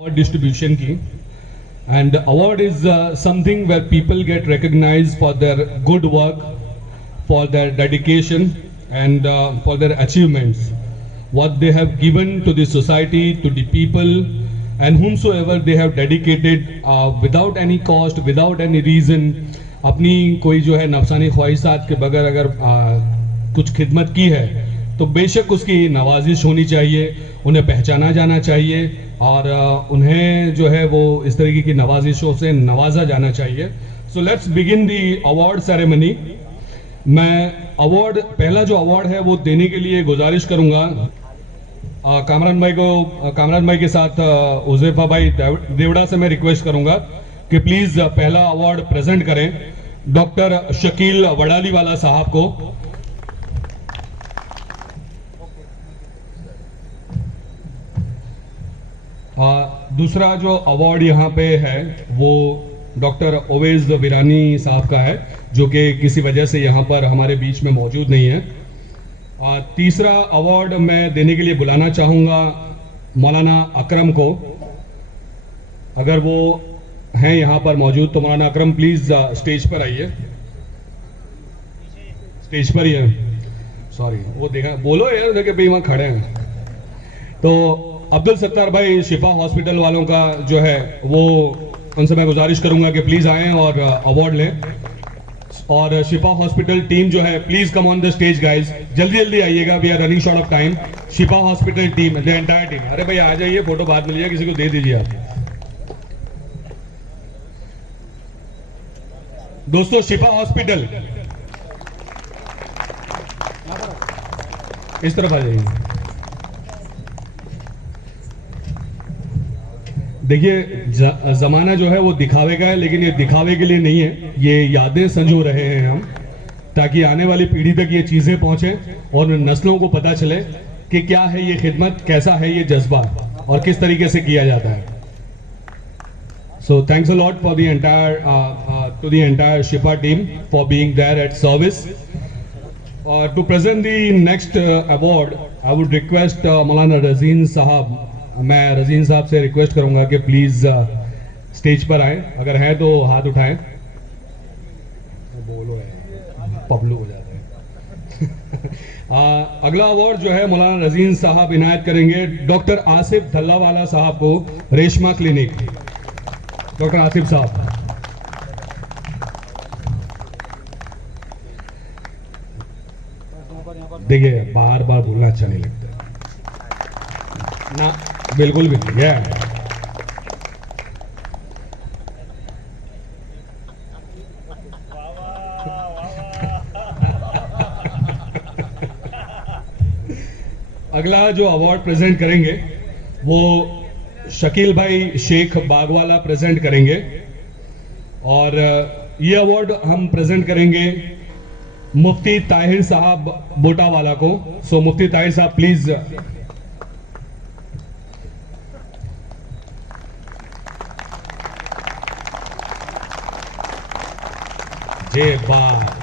award distribution की and award is something where people get recognized for their good work, for their dedication and for their achievements, what they have given to the society, to the people and whomsoever they have dedicated without any cost, without any reason, अपनी कोई जो है नफसानी ख्वाहिशात के बगैर अगर कुछ खिदमत की है तो बेशक उसकी नवाजिश होनी चाहिए, उन्हें पहचाना जाना चाहिए और उन्हें जो है वो इस तरीके की नवाजिशों से नवाजा जाना चाहिए। So let's begin the award ceremony. मैं अवार्ड पहला जो अवार्ड है वो देने के लिए गुजारिश करूंगा कामरान भाई के साथ उज़ैफा भाई देवड़ा से मैं रिक्वेस्ट करूंगा कि प्लीज पहला अवार्ड प्रेजेंट करें डॉक्टर शकील वडाली वाला साहब को। दूसरा जो अवार्ड यहाँ पे है वो डॉक्टर ओवैस विरानी साहब का है जो कि किसी वजह से यहाँ पर हमारे बीच में मौजूद नहीं है। तीसरा अवार्ड मैं देने के लिए बुलाना चाहूँगा मौलाना अकरम को, अगर वो हैं यहाँ पर मौजूद तो मौलाना अकरम प्लीज स्टेज पर आइए। स्टेज पर ही है, सॉरी वो देखा बोलो यार देखे भाई वहाँ खड़े हैं। तो अब्दुल सत्तार भाई शिफा हॉस्पिटल वालों का जो है वो उनसे मैं गुजारिश करूंगा कि प्लीज आएं और अवार्ड लें। और शिफा हॉस्पिटल टीम जो है please come on the stage guys, जल्दी जल्दी आइएगा, we are running short of time. Shifa hospital team, the entire team, अरे भाई आ जाइए, फोटो बाद में लीजिए, किसी को दे दीजिए आप। दोस्तों शिफा हॉस्पिटल इस तरफ आ जाइए। देखिए जमाना जो है वो दिखावे का है, लेकिन ये दिखावे के लिए नहीं है, ये यादें संजो रहे हैं हम, ताकि आने वाली पीढ़ी तक ये चीजें पहुंचे और नस्लों को पता चले कि क्या है ये खिदमत, कैसा है ये जज्बा और किस तरीके से किया जाता है। So thanks a lot for the entire to the entire Shifa team for being there at service. To present the next award I would request Maulana Razeen साहब, मैं रजीन साहब से रिक्वेस्ट करूंगा कि प्लीज स्टेज पर आए, अगर है तो हाथ उठाएं। बोलो पबलू हो जाता है। अगला अवार्ड जो है मौलाना रजीन साहब इनायत करेंगे डॉक्टर आसिफ धल्लावाला साहब को, रेशमा क्लिनिक। डॉक्टर आसिफ साहब देखिए बार बार बोलना अच्छा नहीं लगता ना, बिल्कुल भी नहीं है। अगला जो अवार्ड प्रेजेंट करेंगे वो शकील भाई शेख बागवाला प्रेजेंट करेंगे और ये अवार्ड हम प्रेजेंट करेंगे मुफ्ती ताहिर साहब बोटावाला को। सो मुफ्ती ताहिर साहब प्लीज। जय बात।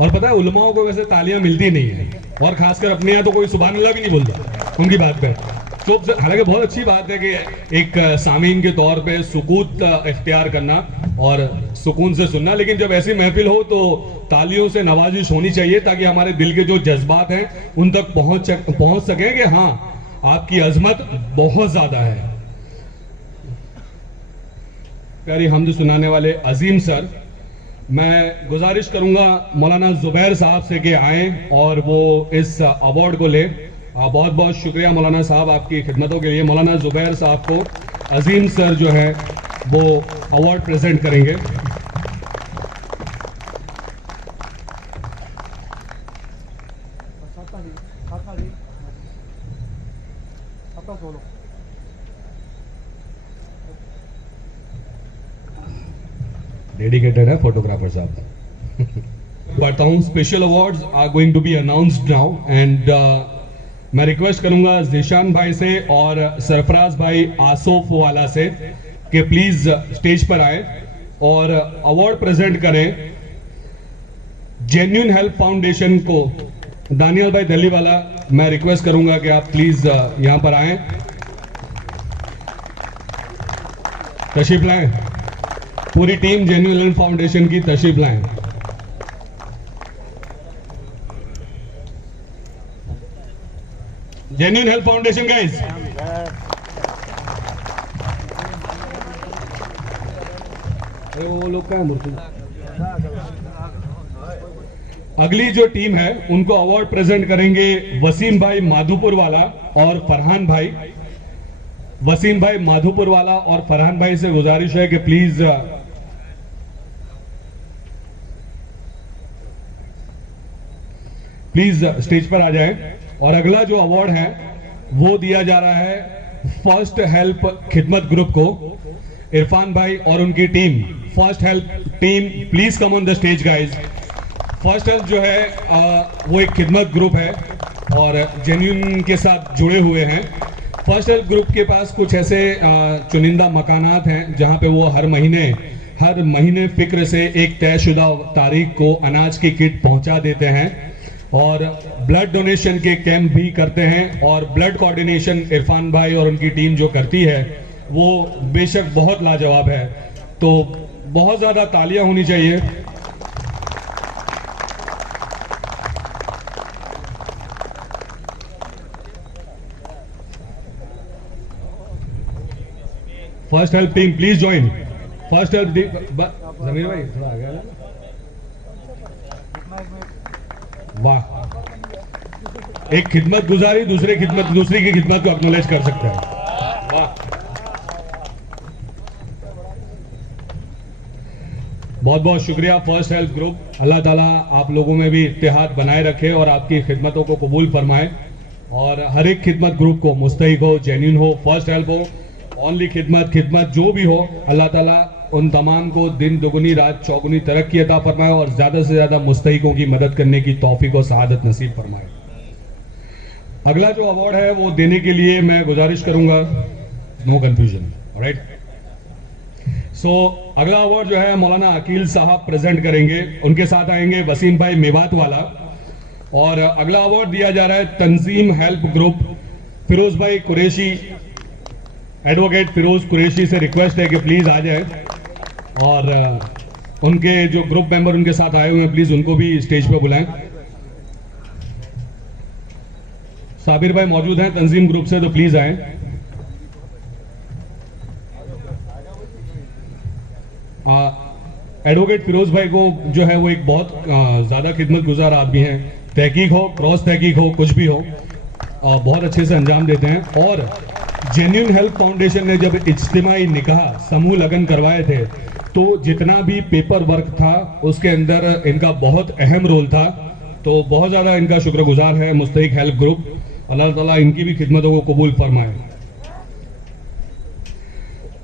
और पता है उलमाओं को वैसे तालियां मिलती नहीं है, और खासकर अपने यहाँ तो कोई सुभान अल्लाह भी नहीं बोलता उनकी बात पे। तो हालांकि बहुत अच्छी बात है कि एक सामीन के तौर पे सुकूत इख्तियार करना और सुकून से सुनना, लेकिन जब ऐसी महफिल हो तो तालियों से नवाजिश होनी चाहिए ताकि हमारे दिल के जो जज्बात हैं उन तक पहुंच सके कि हाँ आपकी अजमत बहुत ज्यादा है। प्यारी हमद सुनाने वाले अजीम सर, मैं गुजारिश करूंगा मौलाना जुबैर साहब से कि आए और वो इस अवार्ड को ले। बहुत बहुत शुक्रिया मौलाना साहब आपकी खिदमतों के लिए। मौलाना जुबैर साहब को अजीम सर जो है वो अवार्ड प्रेजेंट करेंगे। डेडिकेटेड है फोटोग्राफर साहब। बताता हूँ special awards are going to be announced now and मैं रिक्वेस्ट करूंगा जिशान भाई से और सरफराज भाई आसोफ वाला से कि प्लीज स्टेज पर आए और अवार्ड प्रेजेंट करें जेन्युइन हेल्प फाउंडेशन को दानियल भाई दिल्ली वाला, मैं रिक्वेस्ट करूंगा कि आप प्लीज यहां पर आएं, तशरीफ लाएं। पूरी टीम जेन्युइन हेल्थ फाउंडेशन की तशरीफ लाएं। जेन्युइन हेल्थ फाउंडेशन गाइस, वो लोग का है मूर्ति। अगली जो टीम है उनको अवार्ड प्रेजेंट करेंगे वसीम भाई माधोपुर वाला और फरहान भाई। वसीम भाई माधोपुर वाला और फरहान भाई से गुजारिश है कि प्लीज स्टेज पर आ जाएं। और अगला जो अवार्ड है वो दिया जा रहा है फर्स्ट हेल्प खिदमत ग्रुप को। इरफान भाई और उनकी team, first help team, please come on the stage guys. First help जो है वो एक खिदमत ग्रुप है और जेन्युइन के साथ जुड़े हुए हैं। फर्स्ट हेल्प ग्रुप के पास कुछ ऐसे चुनिंदा मकानात हैं जहां पे वो हर महीने फिक्र से एक तयशुदा तारीख को अनाज की किट पहुंचा देते हैं और ब्लड डोनेशन के कैंप भी करते हैं। और ब्लड कोऑर्डिनेशन इरफान भाई और उनकी टीम जो करती है वो बेशक बहुत लाजवाब है। तो बहुत ज्यादा तालियां होनी चाहिए। First help team please join. First help Zameer भाई थोड़ा आ गया। वाह, एक खिदमत गुजारी दूसरी की खिदमत को एक्नॉलेज कर सकते हैं। वाह, बहुत बहुत शुक्रिया फर्स्ट हेल्प ग्रुप। अल्लाह ताला आप लोगों में भी इत्तेहाद बनाए रखे और आपकी खिदमतों को कबूल फरमाए। और हर एक खिदमत ग्रुप को मुस्तहिक हो, जेन्युइन हो, फर्स्ट हेल्प हो, ओनली खिदमत जो भी हो, अल्लाह ताला उन तमाम को दिन दुगुनी रात चौगुनी तरक्की अता फरमाए और ज्यादा से ज्यादा मुस्तहिकों की मदद करने की तौफीक और सआदत नसीब फरमाए। अगला जो अवार्ड है वो देने के लिए मैं गुजारिश करूंगा, नो कंफ्यूजन, राइट। सो अगला अवार्ड जो है मौलाना अकील साहब प्रेजेंट करेंगे, उनके साथ आएंगे वसीम भाई मेवात वाला। और अगला अवार्ड दिया जा रहा है तंजीम हेल्प ग्रुप फिरोज भाई कुरैशी। एडवोकेट फिरोज कुरैशी से रिक्वेस्ट है कि प्लीज आ जाए और उनके जो ग्रुप मेंबर उनके साथ आए हुए हैं प्लीज उनको भी स्टेज पर बुलाएं। साबिर भाई मौजूद हैं तंजीम ग्रुप से, तो प्लीज आए। एडवोकेट फिरोज भाई को जो है वो एक बहुत ज्यादा खिदमत गुजार आदमी हैं। तहकीक हो, क्रॉस तहकीक हो, कुछ भी हो, बहुत अच्छे से अंजाम देते हैं। और जेन्युइन हेल्थ फाउंडेशन ने जब इज्तिमाई निकाह समूह लगन करवाए थे तो जितना भी पेपर वर्क था उसके अंदर इनका बहुत अहम रोल था। तो बहुत ज्यादा इनका शुक्रगुजार है मुस्तहिक हेल्प ग्रुप। अल्लाह ताला इनकी भी खिदमतों को कबूल फरमाए।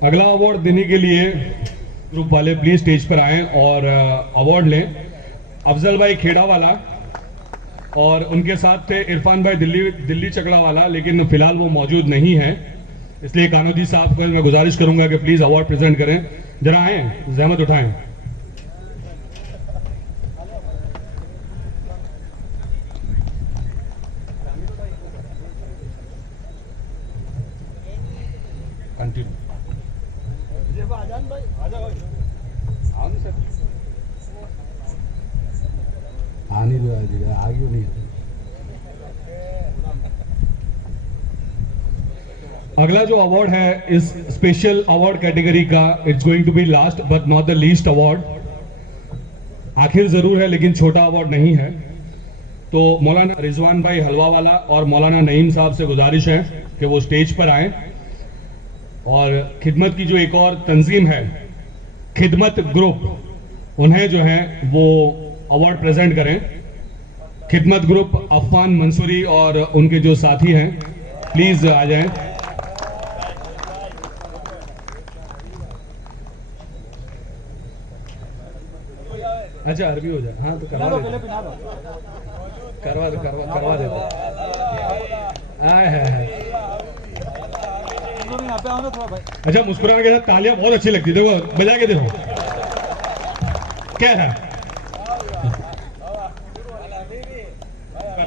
अगला अवार्ड देने के लिए ग्रुप वाले प्लीज स्टेज पर आएं और अवार्ड लें। अफजल भाई खेड़ा वाला और उनके साथ थे इरफान भाई दिल्ली चकड़ा वाला, लेकिन फिलहाल वो मौजूद नहीं है, इसलिए कानूदी साहब को मैं गुजारिश करूंगा कि प्लीज अवार्ड प्रेजेंट करें। जरा आए, जहमत उठाएं। कंटिन्यू आने दो, आगे नहीं। अगला जो अवार्ड है इस स्पेशल अवार्ड कैटेगरी का, it's going to be last but not the least award. आखिर जरूर है लेकिन छोटा अवार्ड नहीं है। तो मौलाना रिजवान भाई हलवा वाला और मौलाना नईम साहब से गुजारिश है कि वो स्टेज पर आए और खिदमत की जो एक और तंजीम है खिदमत ग्रुप, उन्हें जो है वो अवार्ड प्रेजेंट करें। खिदमत ग्रुप अफान मंसूरी और उनके जो साथी हैं प्लीज आ जाएं। अच्छा अरबी हो जाए, हाँ तो करवा दे, करवा दे। अच्छा मुस्कुराने के साथ तालियां बहुत अच्छी लगती, देखो बजा के देखो क्या है।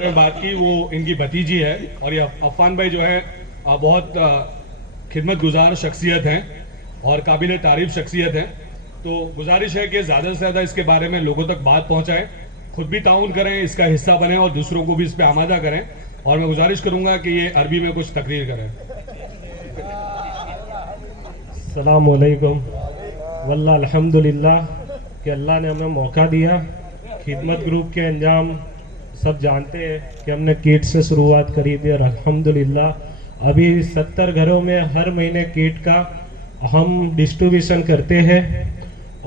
बारे में बात की, वो इनकी भतीजी है। और ये अफान भाई जो है बहुत खिदमत गुजार शख्सियत हैं और काबिल तारीफ शख्सियत हैं। तो गुजारिश है कि ज़्यादा से ज़्यादा इसके बारे में लोगों तक बात पहुंचाएं, खुद भी ताउन करें, इसका हिस्सा बने और दूसरों को भी इस पर आमादा करें। और मैं गुजारिश करूंगा कि ये अरबी में कुछ तकरीर करें। अस्सलाम वालेकुम। वल्लाह अल्हम्दुलिल्लाह कि अल्लाह ने हमें मौका दिया। खिदमत ग्रुप के अंजाम सब जानते हैं कि हमने किट से शुरुआत करी थी और अल्हम्दुलिल्लाह अभी 70 घरों में हर महीने किट का हम डिस्ट्रीब्यूशन करते हैं।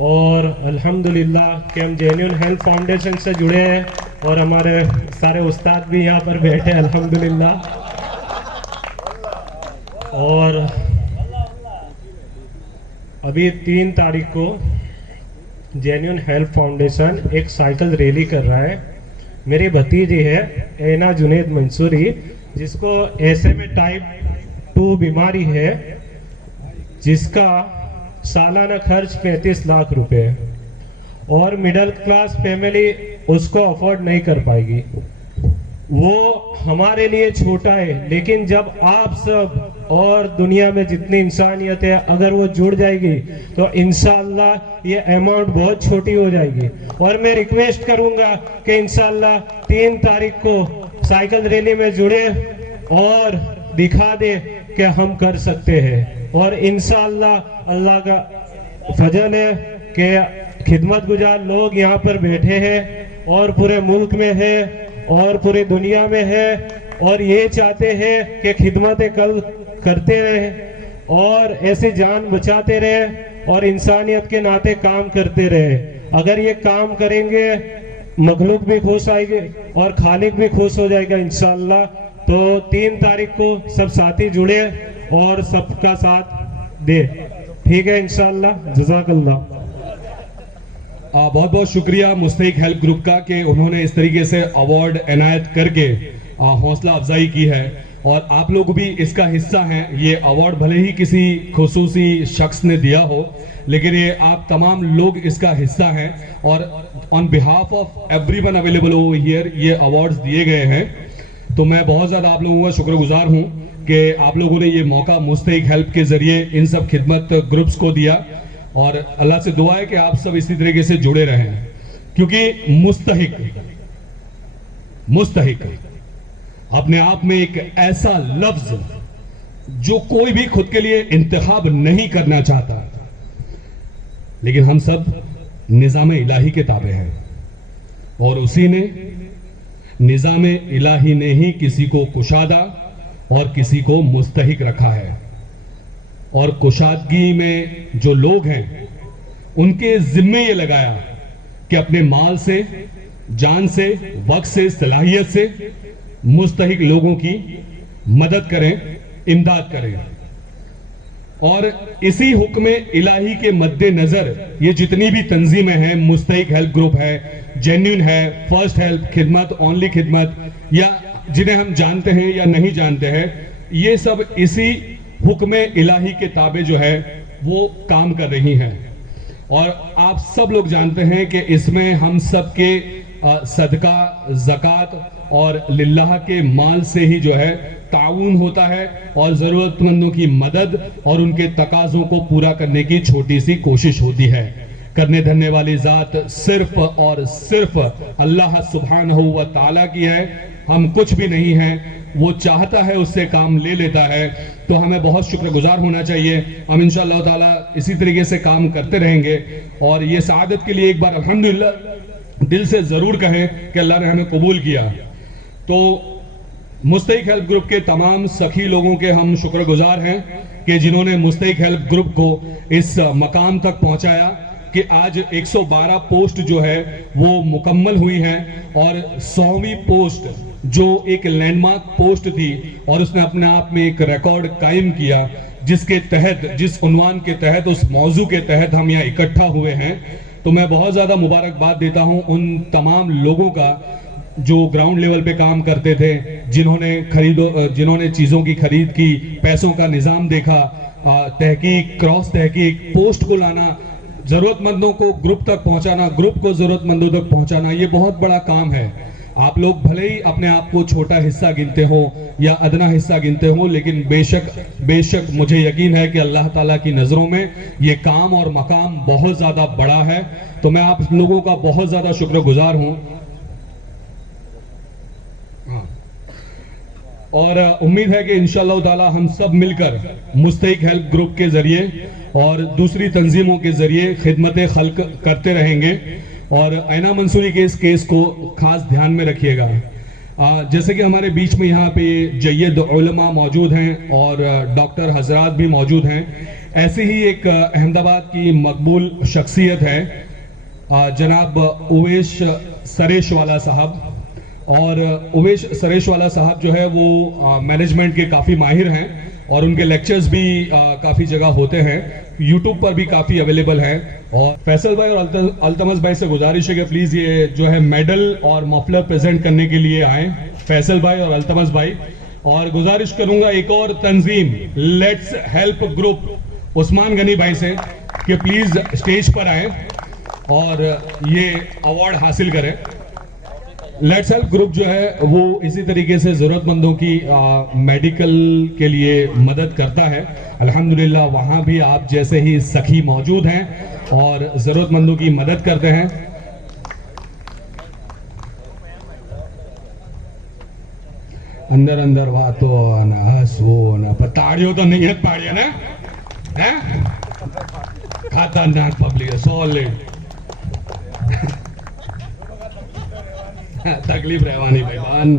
और अल्हम्दुलिल्लाह कि हम जेन्युइन हेल्थ फाउंडेशन से जुड़े हैं और हमारे सारे उस्ताद भी यहाँ पर बैठे हैं अल्हम्दुलिल्लाह। और अभी 3 तारीख को जेन्युइन हेल्थ फाउंडेशन एक साइकिल रैली कर रहा है। मेरी भतीजी है ऐना जुनेद मंसूरी, जिसको SMA टाइप 2 बीमारी है, जिसका सालाना खर्च 35 लाख रुपए है और मिडिल क्लास फैमिली उसको अफोर्ड नहीं कर पाएगी। वो हमारे लिए छोटा है, लेकिन जब आप सब और दुनिया में जितनी इंसानियत है अगर वो जुड़ जाएगी तो इंशाअल्लाह ये अमाउंट बहुत छोटी हो जाएगी। और मैं रिक्वेस्ट करूंगा कि इंशाअल्लाह 3 तारीख को साइकिल रैली में जुड़े और दिखा दे कि हम कर सकते हैं। और इंशाअल्लाह अल्लाह का फजल है कि खिदमत गुजार लोग यहाँ पर बैठे हैं और पूरे मुल्क में है और पूरी दुनिया में है और ये चाहते हैं कि खिदमत कल करते रहे और ऐसे जान बचाते रहे और इंसानियत के नाते काम करते रहे। अगर ये काम करेंगे मखलूक भी खुश आएगी और खालिक भी खुश हो जाएगा इंशाअल्लाह। तो 3 तारीख को सब साथी जुड़े और सबका साथ दे, ठीक है इंशाअल्लाह। जज़ाकल्लाह। बहुत बहुत शुक्रिया मुस्तहिक हेल्प ग्रुप का कि उन्होंने इस तरीके से अवार्ड इनायत करके हौसला अफजाई की है और आप लोग भी इसका हिस्सा हैं। ये अवार्ड भले ही किसी खुसूसी शख्स ने दिया हो, लेकिन ये आप तमाम लोग इसका हिस्सा हैं और on behalf of everyone available over here ये अवार्ड्स दिए गए हैं। तो मैं बहुत ज़्यादा आप लोगों का शुक्रगुजार हूँ कि आप लोगों ने ये मौका मुस्तहिक हेल्प के ज़रिए इन सब खिदमत ग्रुप्स को दिया और अल्लाह से दुआ है कि आप सब इसी तरीके से जुड़े रहें, क्योंकि मुस्तहिक अपने आप में एक ऐसा लफ्ज जो कोई भी खुद के लिए इंतखाब नहीं करना चाहता, लेकिन हम सब निज़ाम इलाही के ताबे हैं और उसी ने निज़ाम इलाही ने ही किसी को कुशादा और किसी को मुस्तहिक रखा है। और कुशादगी में जो लोग हैं उनके जिम्मे ये लगाया कि अपने माल से, जान से, वक्त से, सलाहियत से मुस्तहिक लोगों की मदद करें, इमदाद करें। और इसी हुक्म इलाही के मद्देनजर ये जितनी भी तंजीमें हैं, मुस्तहिक हेल्प ग्रुप है, जेन्युइन है, फर्स्ट हेल्प, खिदमत, ओनली खिदमत, या जिन्हें हम जानते हैं या नहीं जानते हैं, ये सब इसी हुक्म इलाही के ताबे जो है वो काम कर रही हैं। और आप सब लोग जानते हैं कि इसमें हम सब के सदका, ज़कात और लिल्लाह के माल से ही जो है ताउन होता है और ज़रूरतमंदों की मदद और उनके तकाज़ों को पूरा करने की छोटी सी कोशिश होती है। करने धरने वाली ज़ात सिर्फ और सिर्फ अल्लाह सुब्हानहू व तआला की है। हम कुछ भी नहीं हैं, वो चाहता है उससे काम ले लेता है। तो हमें बहुत शुक्रगुजार होना चाहिए। हम इंशाअल्लाह ताला इसी तरीके से काम करते रहेंगे और ये सआदत के लिए एक बार अल्हम्दुलिल्लाह दिल से ज़रूर कहें कि अल्लाह ने हमें कबूल किया। तो मुस्तहिक हेल्प ग्रुप के तमाम सखी लोगों के हम शुक्रगुजार हैं कि जिन्होंने मुस्तहिक हेल्प ग्रुप को इस मकाम तक पहुंचाया कि आज 112 पोस्ट जो है वो मुकम्मल हुई हैं और 100वीं पोस्ट जो एक लैंडमार्क पोस्ट थी और उसने अपने आप में एक रिकॉर्ड कायम किया, जिसके तहत, जिस उन्वान के तहत, उस मौजू के तहत हम यहाँ इकट्ठा हुए हैं। तो मैं बहुत ज़्यादा मुबारकबाद देता हूँ उन तमाम लोगों का जो ग्राउंड लेवल पे काम करते थे, जिन्होंने चीज़ों की खरीद की, पैसों का निज़ाम देखा, तहकीक, क्रॉस तहकीक, पोस्ट को लाना, ज़रूरतमंदों को ग्रुप तक पहुंचाना, ग्रुप को ज़रूरतमंदों तक पहुंचाना, ये बहुत बड़ा काम है। आप लोग भले ही अपने आप को छोटा हिस्सा गिनते हो या अदना हिस्सा गिनते हो, लेकिन बेशक बेशक मुझे यकीन है कि अल्लाह ताला की नजरों में ये काम और मकाम बहुत ज्यादा बड़ा है। तो मैं आप लोगों का बहुत ज्यादा शुक्रगुजार हूं और उम्मीद है कि इंशाअल्लाह ताला हम सब मिलकर मुस्तहिक हेल्प ग्रुप के जरिए और दूसरी तंजीमों के जरिए खिदमत खल्क करते रहेंगे। और ऐना मंसूरी के इस केस को खास ध्यान में रखिएगा। जैसे कि हमारे बीच में यहाँ पे जय्यद उलमा मौजूद हैं और डॉक्टर हजरात भी मौजूद हैं, ऐसे ही एक अहमदाबाद की मकबूल शख्सियत है जनाब उवैश सरेशवाला साहब। और उवैश सरेशवाला साहब जो है वो मैनेजमेंट के काफ़ी माहिर हैं और उनके लेक्चर्स भी काफ़ी जगह होते हैं, यूट्यूब पर भी काफ़ी अवेलेबल हैं। और फैसल भाई और अल्तमस भाई से गुजारिश है कि प्लीज़ ये जो है मेडल और मफलर प्रेजेंट करने के लिए आए, फैसल भाई और अल्तमस भाई। और गुजारिश करूंगा एक और तंजीम let's help group Usman Gani भाई से कि प्लीज़ स्टेज पर आए और ये अवार्ड हासिल करें। लेट्स हेल्प ग्रुप जो है वो इसी तरीके से ज़रूरतमंदों की मेडिकल के लिए मदद करता है। अल्हम्दुलिल्लाह वहाँ भी आप जैसे ही सखी मौजूद हैं और ज़रूरतमंदों की मदद करते हैं। अंदर अंदर वातो ना हंसो ना ताड़ियों तो नहीं है, पाड़िया ना है खतरनाक पब्लिक है, सॉलिड तकलीफ रहवानी भाईबान।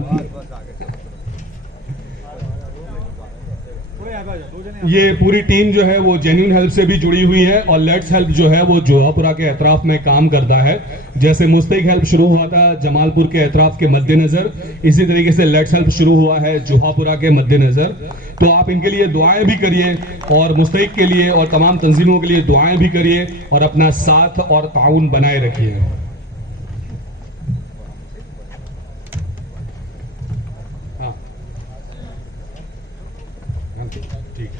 ये पूरी टीम जो है वो जेन्युइन हेल्प से भी जुड़ी हुई है और लेट्स हेल्प जो है वो जोहापुरा के एतराफ में काम करता है। जैसे मुस्तहिक हेल्प शुरू हुआ था जमालपुर के एतराफ के मद्देनजर, इसी तरीके से लेट्स हेल्प शुरू हुआ है जोहापुरा के मद्देनजर। तो आप इनके लिए दुआएं भी करिए और मुस्तहिक के लिए और तमाम तंजीमों के लिए दुआएं भी करिए और अपना साथ और ताउन बनाए रखिए। ठीक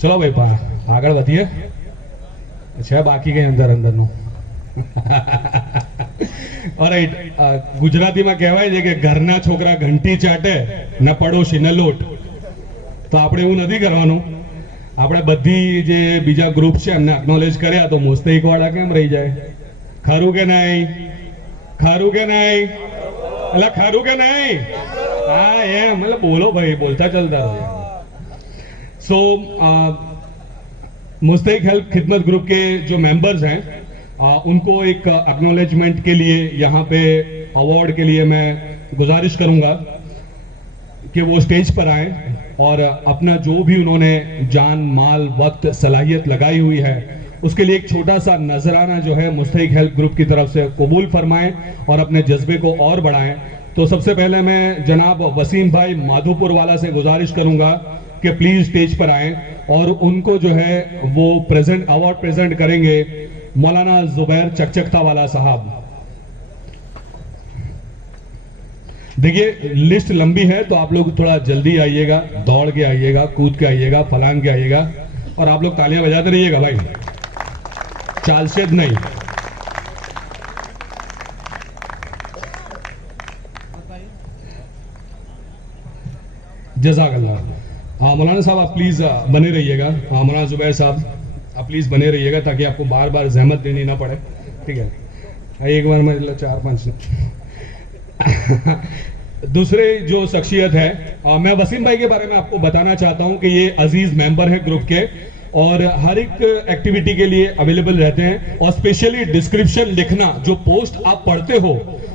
चलो भाई आगे बढ़िए। अच्छा बाकी के अंदर अंदर नो ऑलराइट। गुजराती में कहेवाय છે કે ઘરના છોકરા ઘંટી ચાટે ન પડોશી ન લોટ। તો આપણે એવું નથી કરવાનું। આપણે બધી જે બીજા ગ્રુપ છે એમને અકનોલેજ કર્યા તો મુસ્તહિક વાળા કેમ રહી જાય? ખરું કે નહીં? ખરું કે નહીં? એટલે ખરું કે નહીં? હા એમ એટલે બોલો ભાઈ, બોલતા चलता रहो। सो मुस्तहिक हेल्प खिदमत ग्रुप के जो मेंबर्स हैं उनको एक एक्नॉलेजमेंट के लिए यहाँ पे अवार्ड के लिए मैं गुजारिश करूंगा कि वो स्टेज पर आए और अपना जो भी उन्होंने जान माल वक्त सलाहियत लगाई हुई है उसके लिए एक छोटा सा नजराना जो है मुस्तहिक हेल्प ग्रुप की तरफ से कबूल फरमाएं और अपने जज्बे को और बढ़ाएं। तो सबसे पहले मैं जनाब वसीम भाई माधोपुर वाला से गुजारिश करूंगा कि प्लीज स्टेज पर आए और उनको जो है वो प्रेजेंट अवार्ड प्रेजेंट करेंगे मौलाना जुबैर चकचकता वाला साहब। देखिए लिस्ट लंबी है तो आप लोग थोड़ा जल्दी आइएगा, दौड़ के आइएगा, कूद के आइएगा, फलांग के आइएगा और आप लोग तालियां बजाते रहिएगा भाई, चालशेद नहीं। जज़ाकल्लाह। मौलाना साहब आप प्लीज बने रहिएगा, मौलाना जुबैर साहब आप प्लीज बने रहिएगा ताकि आपको बार बार जहमत देनी ना पड़े। ठीक है एक बार में 4-5 दूसरे जो शख्सियत है मैं वसीम भाई के बारे में आपको बताना चाहता हूं कि ये अजीज मेंबर है ग्रुप के और हर एक एक्टिविटी के लिए अवेलेबल रहते हैं और स्पेशली डिस्क्रिप्शन लिखना, जो पोस्ट आप पढ़ते हो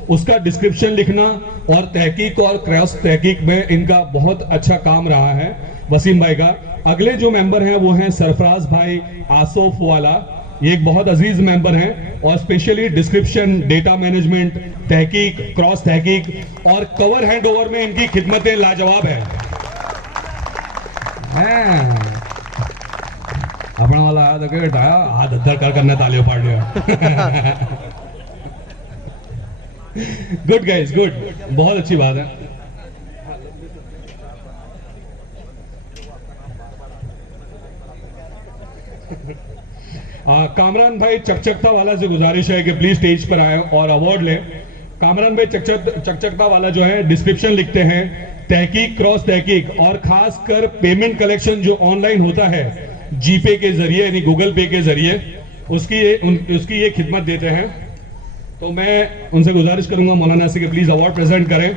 उसका डिस्क्रिप्शन लिखना और तहकीक और क्रॉस तहकीक में इनका बहुत अच्छा काम रहा है वसीम भाई का। अगले जो मेंबर हैं वो हैं सरफराज भाई आसोफ वाला, ये एक बहुत अजीज मेंबर हैं और स्पेशली डिस्क्रिप्शन, डेटा मैनेजमेंट, तहकीक, क्रॉस तहकीक और कवर हैंड ओवर में इनकी खिदमतें लाजवाब है। अपना वाला हाथ अद्धर कर करना तालियों पाड़ लिया। गुड गाइस गुड, बहुत अच्छी बात है। कामरान भाई चकचकता वाला से गुजारिश है कि प्लीज स्टेज पर आए और अवार्ड लें। कामरान भाई चकचकता वाला जो है डिस्क्रिप्शन लिखते हैं तहकीक क्रॉस तहकीक, और खासकर पेमेंट कलेक्शन जो ऑनलाइन होता है जीपे के जरिए यानी गूगल पे के जरिए, उसकी ये खिदमत देते हैं। तो मैं उनसे गुजारिश करूंगा मौलाना से कि प्लीज अवार्ड प्रेजेंट करें।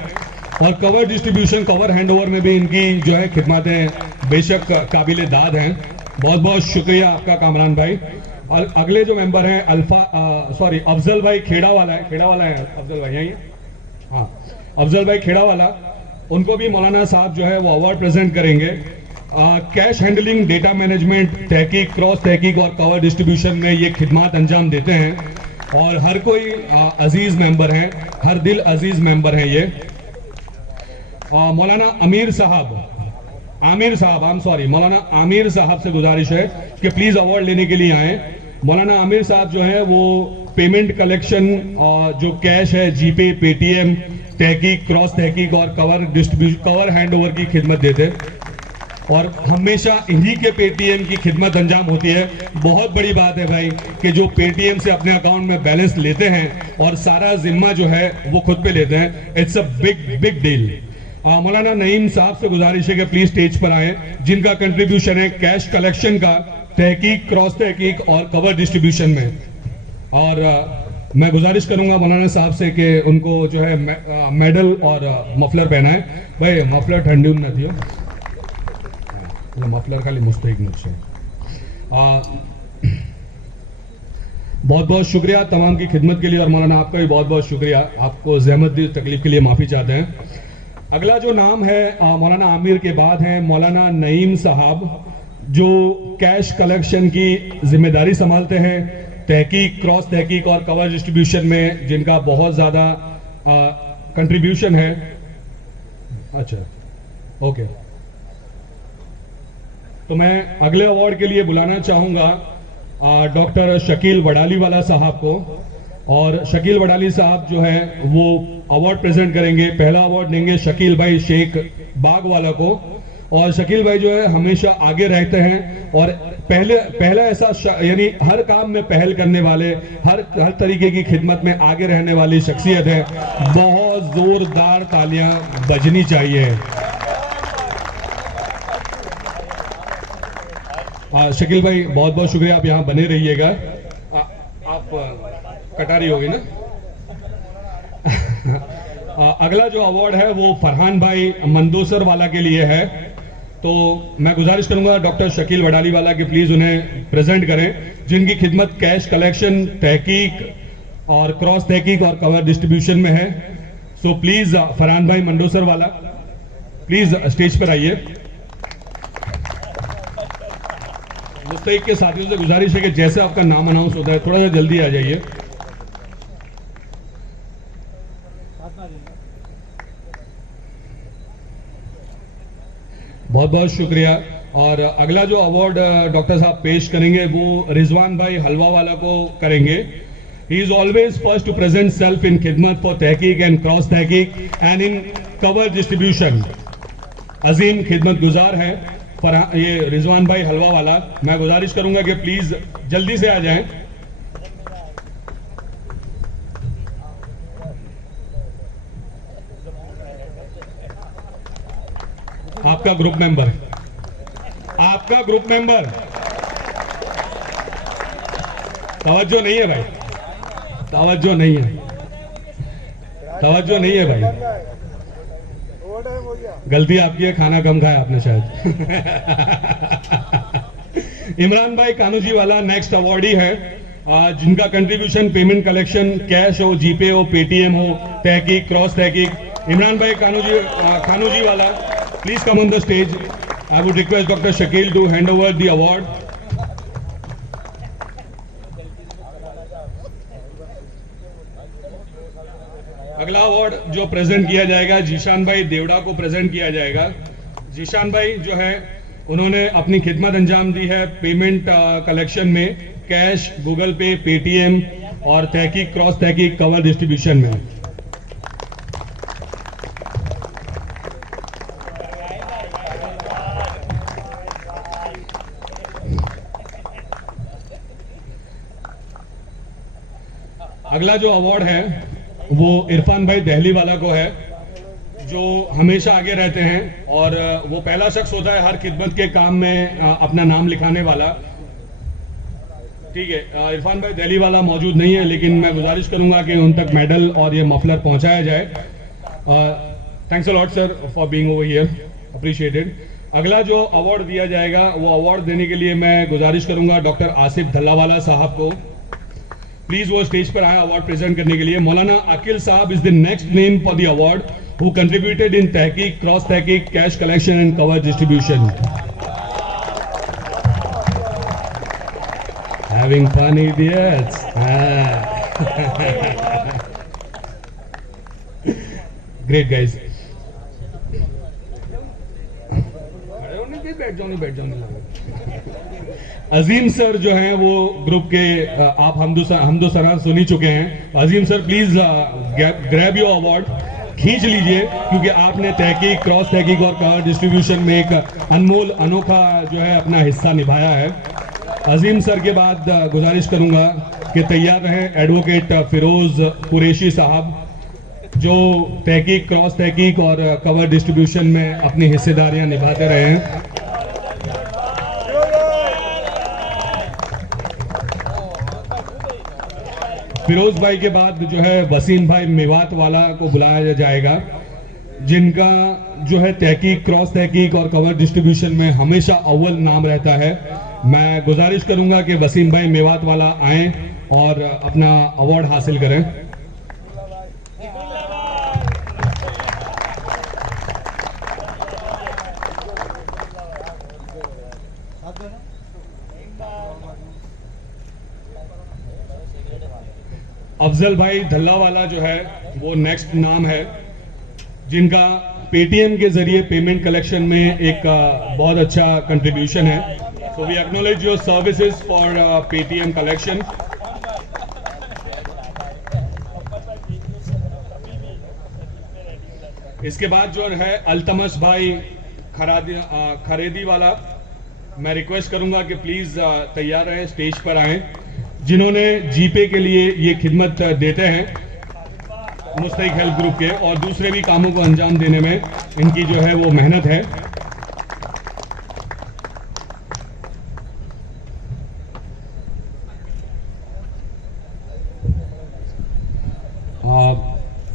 और कवर डिस्ट्रीब्यूशन कवर हैंडओवर में भी इनकी जो है खिदमतें बेशक काबिल दाद हैं। बहुत बहुत शुक्रिया आपका कामरान भाई। और अगले जो मेंबर हैं अफजल भाई खेड़ा वाला है अफजल भाई यहीं है? हाँ, अफजल भाई खेड़ा वाला, उनको भी मौलाना साहब जो है वो अवार्ड प्रेजेंट करेंगे। कैश हैंडलिंग, डेटा मैनेजमेंट, तहकीक, क्रॉस तहकीक और कवर डिस्ट्रीब्यूशन में ये खिदमत अंजाम देते हैं और हर कोई अजीज मेंबर हैं, हर दिल अजीज मेंबर हैं ये। मौलाना आमिर साहब मौलाना आमिर साहब से गुजारिश है कि प्लीज अवार्ड लेने के लिए आए। मौलाना आमिर साहब जो है वो पेमेंट कलेक्शन जो कैश है जीपे, पेटीएम, तहकीक, क्रॉस तहकीक और कवर हैंडओवर की खिदमत देते और हमेशा इन्हीं के पेटीएम की खिदमत अंजाम होती है। बहुत बड़ी बात है भाई कि जो पेटीएम से अपने अकाउंट में बैलेंस लेते हैं और सारा जिम्मा जो है वो खुद पे लेते हैं। It's a big deal. मौलाना नईम साहब से गुजारिश है कि प्लीज स्टेज पर आए, जिनका कंट्रीब्यूशन है कैश कलेक्शन का, तहकीक, क्रॉस तहकीक और कवर डिस्ट्रीब्यूशन में। और मैं गुजारिश करूंगा मौलाना साहब से कि उनको जो है मेडल और मफलर पहनाए। भाई मफलर ठंडी न थी, मफलर खाली मुस्तैक नुस्खे। बहुत बहुत शुक्रिया तमाम की खिदमत के लिए और मौलाना आपका भी बहुत बहुत शुक्रिया, आपको जहमत दी, तकलीफ के लिए माफ़ी चाहते हैं। अगला जो नाम है मौलाना आमिर के बाद है मौलाना नईम साहब, जो कैश कलेक्शन की जिम्मेदारी संभालते हैं, तहकीक, क्रॉस तहकीक और कवर डिस्ट्रीब्यूशन में जिनका बहुत ज़्यादा कंट्रीब्यूशन है। अच्छा, ओके, तो मैं अगले अवार्ड के लिए बुलाना चाहूंगा डॉक्टर शकील वडाली वाला साहब को। और शकील वडाली साहब जो है वो अवार्ड प्रेजेंट करेंगे। पहला अवार्ड देंगे शकील भाई शेख बाग वाला को। और शकील भाई जो है हमेशा आगे रहते हैं और पहला ऐसा यानी हर काम में पहल करने वाले, हर तरीके की खिदमत में आगे रहने वाली शख्सियत है। बहुत जोरदार तालियां बजनी चाहिए। शकील भाई बहुत बहुत शुक्रिया, आप यहाँ बने रहिएगा। आप कटारी होगी ना। अगला जो अवार्ड है वो फरहान भाई मंदोसर वाला के लिए है। तो मैं गुजारिश करूंगा डॉक्टर शकील वडाली वाला कि प्लीज उन्हें प्रेजेंट करें, जिनकी खिदमत कैश कलेक्शन, तहकीक और क्रॉस तहकीक और कवर डिस्ट्रीब्यूशन में है। सो प्लीज फरहान भाई मंदोसर वाला प्लीज स्टेज पर आइए। मुस्तैक के साथियों से गुजारिश है कि जैसे आपका नाम अनाउंस होता है थोड़ा सा जल्दी आ जाइए। बहुत बहुत शुक्रिया। और अगला जो अवार्ड डॉक्टर साहब पेश करेंगे वो रिजवान भाई हलवा वाला को करेंगे। He is always first to present self in खिदमत फॉर तहकीक एंड क्रॉस तहकीक एंड इन कवर डिस्ट्रीब्यूशन। अजीम खिदमत गुजार है ये रिजवान भाई हलवा वाला। मैं गुजारिश करूंगा कि प्लीज जल्दी से आ जाएं। आपका ग्रुप मेंबर तवज्जो नहीं है भाई, तवज्जो नहीं है भाई। गलती आपकी है, खाना कम खाया आपने शायद। इमरान भाई कानूजी वाला नेक्स्ट अवार्डी है, जिनका कंट्रीब्यूशन पेमेंट कलेक्शन, कैश हो, जीपे हो, पेटीएम हो, तहकीक, क्रॉस तहकीक। इमरान भाई कानूजी वाला please come on the stage. I would request doctor Shakeel to hand over the award. अगला अवार्ड जो प्रेजेंट किया जाएगा जीशान भाई देवड़ा को प्रेजेंट किया जाएगा। जीशान भाई जो है उन्होंने अपनी खिदमत अंजाम दी है पेमेंट कलेक्शन में, कैश, गूगल पे, पेटीएम और तहकीक, क्रॉस तहकीक, कवर डिस्ट्रीब्यूशन में। अगला जो अवार्ड है वो इरफान भाई दहली वाला को है, जो हमेशा आगे रहते हैं और वो पहला शख्स होता है हर खिदमत के काम में अपना नाम लिखाने वाला। ठीक है, इरफान भाई दहली वाला मौजूद नहीं है, लेकिन मैं गुजारिश करूंगा कि उन तक मेडल और ये मफलर पहुंचाया जाए। Thanks a lot sir for being over here, appreciated. अगला जो अवार्ड दिया जाएगा वो अवार्ड देने के लिए मैं गुजारिश करूंगा डॉक्टर आसिफ धल्लावाला साहब को, प्लीज वो स्टेज पर आए अवार्ड प्रेजेंट करने के लिए। मौलाना अकील साहब is the next name for the award who contributed in tahqiq, cross tahqiq, cash collection and cover distribution. Having fun, idiots. Great guys. बैठ जाओ। अजीम सर जो हैं वो ग्रुप के आप हमदो सना सुन ही चुके हैं। Azeem sir please grab your award, खींच लीजिए, क्योंकि आपने तहकीक, क्रॉस तहकीक और कवर डिस्ट्रीब्यूशन में एक अनमोल अनोखा जो है अपना हिस्सा निभाया है। अजीम सर के बाद गुजारिश करूंगा कि तैयार रहें एडवोकेट फिरोज कुरैशी साहब, जो तहकीक, क्रॉस तहकीक और कवर डिस्ट्रीब्यूशन में अपनी हिस्सेदारियां निभाते रहे हैं। फिरोज भाई के बाद जो है वसीम भाई मेवात वाला को बुलाया जाएगा, जिनका जो है तहकीक, क्रॉस तहकीक और कवर डिस्ट्रीब्यूशन में हमेशा अव्वल नाम रहता है। मैं गुजारिश करूंगा कि वसीम भाई मेवात वाला आए और अपना अवार्ड हासिल करें। अफजल भाई धल्लावाला जो है वो नेक्स्ट नाम है, जिनका पेटीएम के जरिए पेमेंट कलेक्शन में एक बहुत अच्छा कंट्रीब्यूशन है। So we acknowledge your services for Paytm collection. इसके बाद जो है अल्तमश भाई खरेदी वाला, मैं रिक्वेस्ट करूंगा कि प्लीज तैयार रहें, स्टेज पर आएं, जिन्होंने जीपे के लिए ये खिदमत देते हैं मुस्तैक हेल्थ ग्रुप के, और दूसरे भी कामों को अंजाम देने में इनकी जो है वो मेहनत है।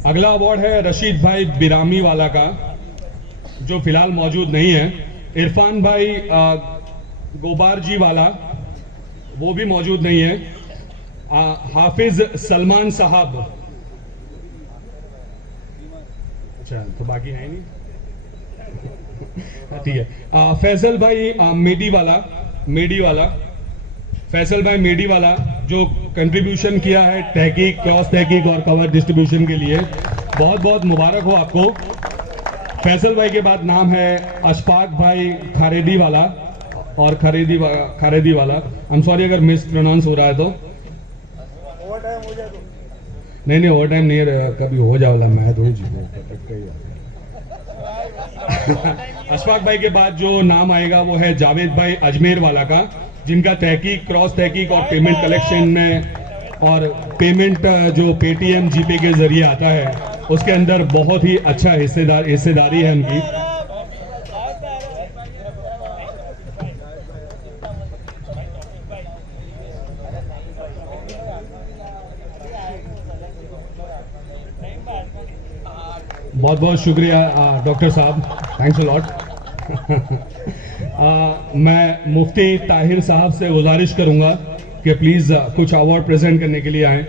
अगला अवार्ड है रशीद भाई बिरामी वाला का, जो फिलहाल मौजूद नहीं है। इरफान भाई गोबार जी वाला, वो भी मौजूद नहीं है। हाफिज सलमान साहब, अच्छा तो बाकी है नहीं, ठीक है। फैसल भाई मेडी वाला फैसल भाई मेडी वाला, जो कंट्रीब्यूशन किया है तहकीक, क्रॉस तहकीक और कवर डिस्ट्रीब्यूशन के लिए, बहुत बहुत मुबारक हो आपको। फैसल भाई के बाद नाम है अशफाक भाई खारेदी वाला, और खारेदी वाला, आई एम सॉरी अगर मिस प्रोनाउंस हो रहा है तो। नहीं ओवर टाइम नहीं है, कभी हो जाओला मैं थोड़ी अशफाक भाई के बाद जो नाम आएगा वो है जावेद भाई अजमेर वाला का, जिनका तहकीक, क्रॉस तहकीक और पेमेंट कलेक्शन में, और पेमेंट जो पेटीएम जीपे के जरिए आता है उसके अंदर बहुत ही अच्छा हिस्सेदारी है उनकी। बहुत बहुत शुक्रिया डॉक्टर साहब, थैंक्स अ लॉट। मैं मुफ्ती ताहिर साहब से गुजारिश करूंगा कि प्लीज कुछ अवार्ड प्रेजेंट करने के लिए आए।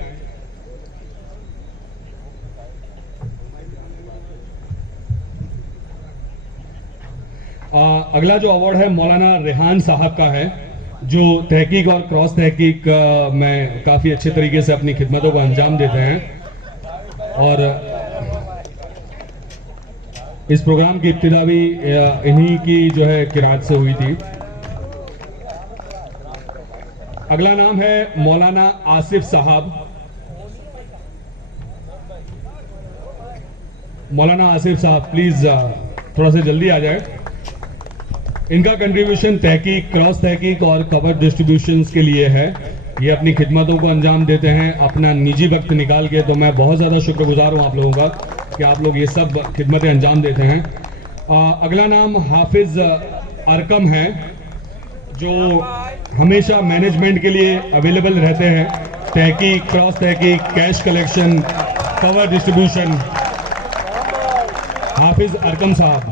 अगला जो अवार्ड है मौलाना रेहान साहब का है, जो तहकीक और क्रॉस तहकीक में काफ़ी अच्छे तरीके से अपनी खिदमतों को अंजाम देते हैं, और इस प्रोग्राम की इब्तिदा भी इन्हीं की जो है किरात से हुई थी। अगला नाम है मौलाना आसिफ साहब। मौलाना आसिफ साहब प्लीज थोड़ा सा जल्दी आ जाए। इनका कंट्रीब्यूशन तहकीक, क्रॉस तहकीक और कवर डिस्ट्रीब्यूशंस के लिए है। ये अपनी खिदमतों को अंजाम देते हैं अपना निजी वक्त निकाल के, तो मैं बहुत ज़्यादा शुक्रगुजार हूँ आप लोगों का कि आप लोग ये सब खिदमतें अंजाम देते हैं। अगला नाम हाफिज अरकम है, जो हमेशा मैनेजमेंट के लिए अवेलेबल रहते हैं। तहकीक, क्रॉस तहकीक, कैश कलेक्शन, कवर डिस्ट्रीब्यूशन। हाफिज अरकम साहब,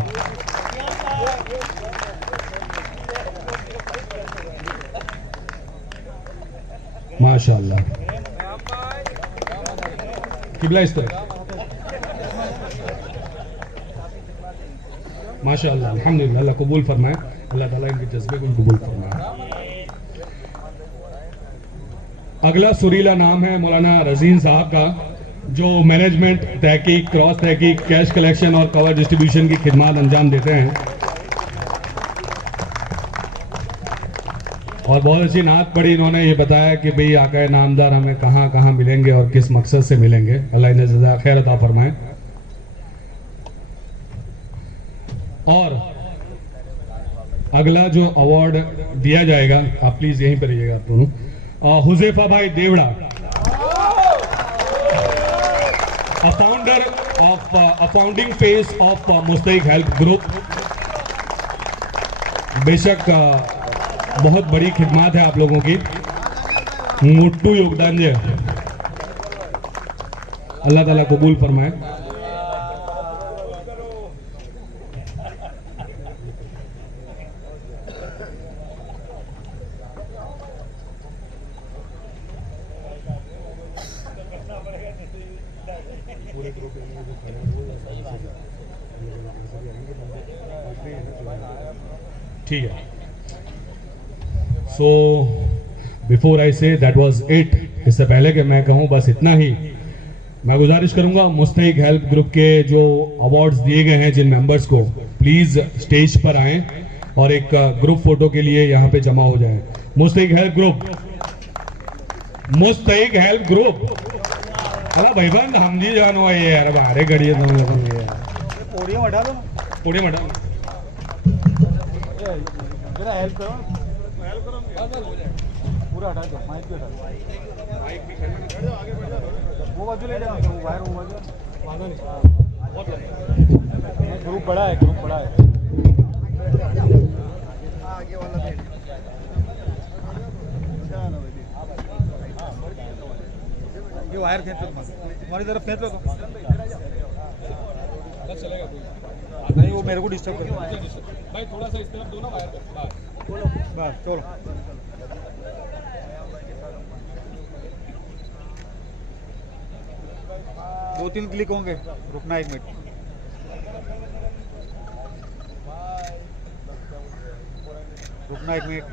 माशाअल्लाह, किबला इस तरह, माशाअल्लाह, अल्हम्दुलिल्लाह, अल्लाह कबूल फरमाए, अल्लाह ताला इनके जज्बे को कबूल फरमाए। अगला सुरीला नाम है मौलाना रजीन साहब का, जो मैनेजमेंट, तहकीक, क्रॉस तहकीक, कैश कलेक्शन और कवर डिस्ट्रीब्यूशन की खिदमत अंजाम देते हैं। और बहुत अच्छी नात पढ़ी इन्होंने, ये बताया कि भाई आका नामदार हमें कहाँ कहाँ मिलेंगे और किस मकसद से मिलेंगे। अल्लाह इन्हें जज़ा खैर अता फरमाए। और अगला जो अवार्ड दिया जाएगा, आप प्लीज यहीं पर रहिएगा आप दोनों। हुजैफा भाई Devda, founding face of Mustahiq help group. बेशक बहुत बड़ी खिदमत है आप लोगों की, मोटू योगदान जो अल्लाह ताला कबूल फरमाए। ठीक है, so before I say that was it, इससे पहले कि मैं कहूं बस इतना ही, मैं गुजारिश करूंगा मुस्तहिक हेल्प ग्रुप के जो अवार्ड्स दिए गए हैं जिन मेंबर्स को, प्लीज स्टेज पर आएं और एक ग्रुप फोटो के लिए यहां पे जमा हो जाएं। मुस्तहिक हेल्प ग्रुप, मुस्तहिक हेल्प ग्रुप, अला भाईबंद हम जी जानो है यार, बाहर गड़िए तुम लोग यार, पोडियम हटा दो, पोडियम हटा दो, जरा हेल्प करो, हेल्प करो, पूरा हटा दो, माइक भी हटा दो, माइक भी खड़े हो, आगे बढ़ जाओ, वो बाजू ले जाओ, वो बाहर, वो बाजू, ग्रुप बड़ा है, ग्रुप बड़ा है, आगे वाला साइड, ये वायर खींच लो, हमारी तरफ खींच लो, बस चलेगा, नहीं वो मेरे को डिस्टर्ब कर भाई, थोड़ा सा इस तरफ दो ना वायर, बस चलो, दो तीन क्लिक होंगे, रुकना एक मिनट, रुकना एक मिनट।